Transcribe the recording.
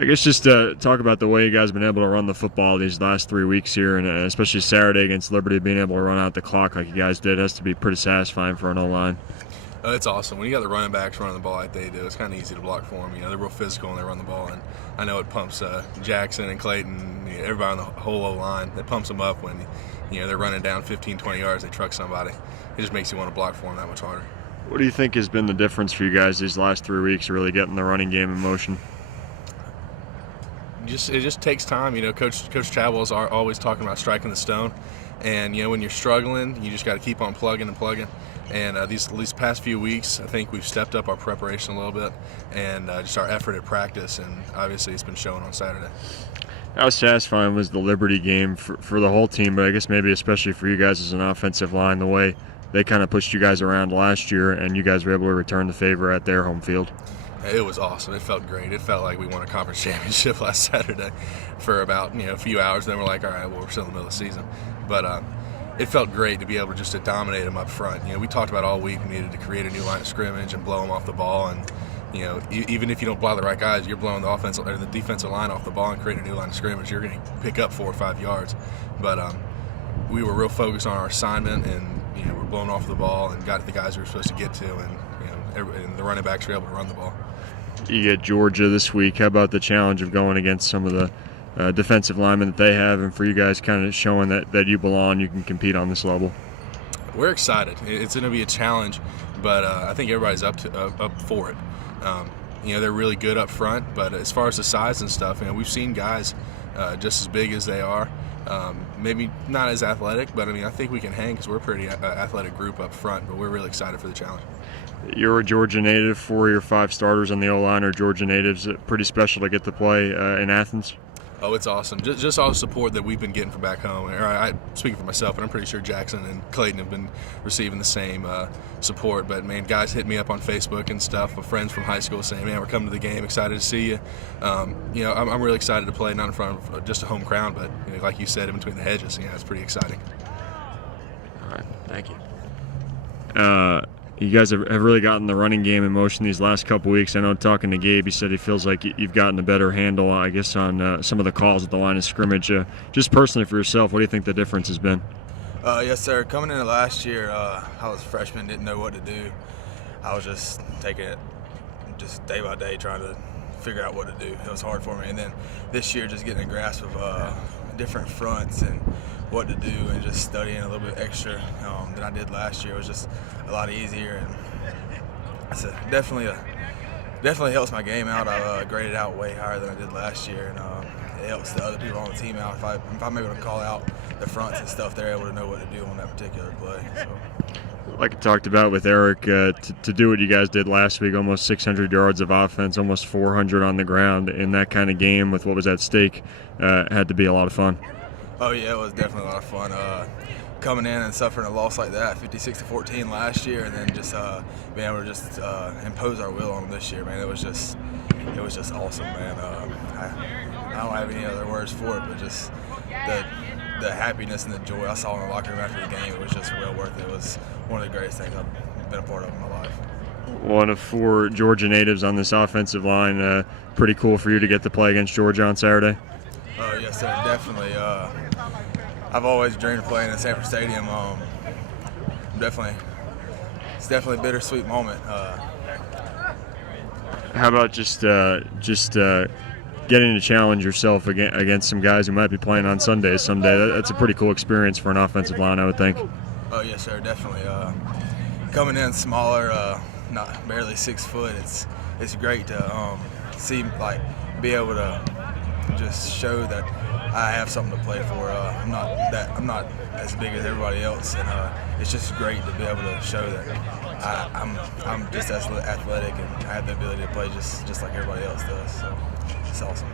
I guess just talk about the way you guys have been able to run the football these last 3 weeks here, and especially Saturday against Liberty, being able to run out the clock like you guys did has to be pretty satisfying for an O-line. It's awesome. When you got the running backs running the ball like they do, it's kind of easy to block for them. They're real physical when they run the ball, and I know it pumps Jackson and Clayton, everybody on the whole O-line. It pumps them up when they're running down 15, 20 yards, they truck somebody. It just makes you want to block for them that much harder. What do you think has been the difference for you guys these last 3 weeks, really getting the running game in motion? It just takes time. Coach Chadwell is always talking about striking the stone, and when you're struggling, you just got to keep on plugging and plugging. And these past few weeks, I think we've stepped up our preparation a little bit and just our effort at practice, and obviously it's been showing on Saturday. How satisfying was the Liberty game for the whole team, but I guess maybe especially for you guys as an offensive line, the way they kind of pushed you guys around last year and you guys were able to return the favor at their home field? It was awesome. It felt great. It felt like we won a conference championship last Saturday for about a few hours. Then we're like, all right, well, we're still in the middle of the season. But it felt great to be able just to dominate them up front. We talked about all week we needed to create a new line of scrimmage and blow them off the ball. And even if you don't block the right guys, you're blowing the offensive or the defensive line off the ball and creating a new line of scrimmage. You're going to pick up 4 or 5 yards. But we were real focused on our assignment, and we're blowing off the ball and got the guys we were supposed to get to, and the running backs were able to run the ball. You get Georgia this week. How about the challenge of going against some of the defensive linemen that they have, and for you guys kind of showing that you belong, you can compete on this level? We're excited. It's going to be a challenge, but I think everybody's up for it. They're really good up front, but as far as the size and stuff, we've seen guys just as big as they are. Maybe not as athletic, but I think we can hang because we're a pretty athletic group up front, but we're really excited for the challenge. You're a Georgia native. 4 of your 5 starters on the O-line are Georgia natives. Pretty special to get to play in Athens. Oh, it's awesome. Just all the support that we've been getting from back home. Speaking for myself, but I'm pretty sure Jackson and Clayton have been receiving the same support. But, man, guys hit me up on Facebook and stuff with friends from high school saying, man, we're coming to the game, excited to see you. I'm really excited to play, not in front of just a home crowd, but, like you said, in between the hedges. It's pretty exciting. All right, thank you. You guys have really gotten the running game in motion these last couple weeks. I know talking to Gabe, he said he feels like you've gotten a better handle, I guess, on some of the calls at the line of scrimmage. Just personally for yourself, what do you think the difference has been? Yes, sir. Coming into last year, I was a freshman, didn't know what to do. I was just taking it just day by day, trying to figure out what to do. It was hard for me. And then this year, just getting a grasp of different fronts and what to do, and just studying a little bit extra than I did last year. It was just a lot easier, and it's definitely helps my game out. I graded out way higher than I did last year, and it helps the other people on the team out. If I'm able to call out the fronts and stuff, they're able to know what to do on that particular play. So. Like I talked about with Erik, to do what you guys did last week, almost 600 yards of offense, almost 400 on the ground in that kind of game with what was at stake, had to be a lot of fun. Oh yeah, it was definitely a lot of fun. Coming in and suffering a loss like that, 56-14 last year, and then just being able to just impose our will on them this year, man. It was just awesome, man. I don't have any other words for it, but just the happiness and the joy I saw in the locker room after the game, it was just well worth it. It was one of the greatest things I've been a part of in my life. One of 4 Georgia natives on this offensive line. Pretty cool for you to get to play against Georgia on Saturday. Yes, sir, definitely. I've always dreamed of playing in Sanford Stadium. It's definitely a bittersweet moment. How about just getting to challenge yourself against some guys who might be playing on Sundays someday? That's a pretty cool experience for an offensive line, I would think. Oh yes, sir, definitely. Coming in smaller, not barely 6 foot, it's great to see, be able to just show that I have something to play for. I'm not as big as everybody else, and it's just great to be able to show that I'm just as athletic and I have the ability to play just like everybody else does. So it's awesome.